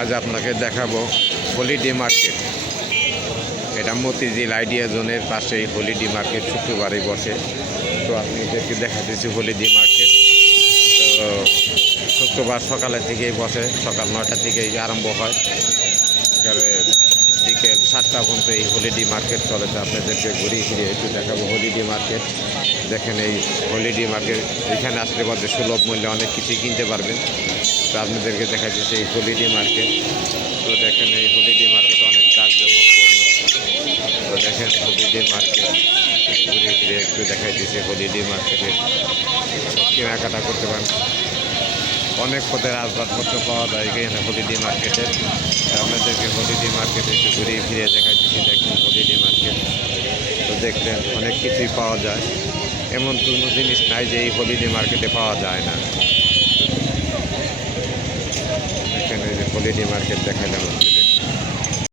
আজ আপনাকে দেখাবো হলিডে মার্কেট। এটা মতিঝিল আইডিয়া জোনের পাশেই হলিডে মার্কেট শুক্রবারে বসে। তো আপনি এদেরকে দেখাতেছি হলিডে মার্কেট। তো শুক্রবার সকালের থেকেই বসে, সকাল 9টা থেকেই আরম্ভ হয়, বিকেল 7টা পর্যন্ত এই হলিডে মার্কেট চলে। তো আপনাদেরকে ঘুরিয়ে ফিরিয়ে একটু দেখাবো হলিডে মার্কেট। দেখেন এই হলিডে মার্কেট, এখানে আসলে বলতে সুলভ মূল্যে অনেক কিছুই কিনতে পারবেন। তো আপনাদেরকে দেখাচ্ছি এই হলিডে মার্কেট। তো দেখেন এই হলিডে মার্কেট অনেক জাঁকজমকপূর্ণ। তো দেখেন হলিডে মার্কেট ঘুরে ফিরে একটু দেখাই দিয়েছে হলিডে মার্কেটে সব কেনাকাটা করতে পারেন। অনেক পদের আসবাবপত্র পাওয়া যায় এখানে হলিডে মার্কেটে। আপনাদেরকে হলিডে মার্কেটে একটু ঘুরিয়ে ফিরে দেখাই দিচ্ছি। দেখেন হলিডে মার্কেট, তো দেখলেন অনেক কিছুই পাওয়া যায়, এমন কোনো জিনিস নাই যে এই হলিডে মার্কেটে পাওয়া যায় না। এখানে যে হলিডে মার্কেট দেখাইলাম আপনাদের।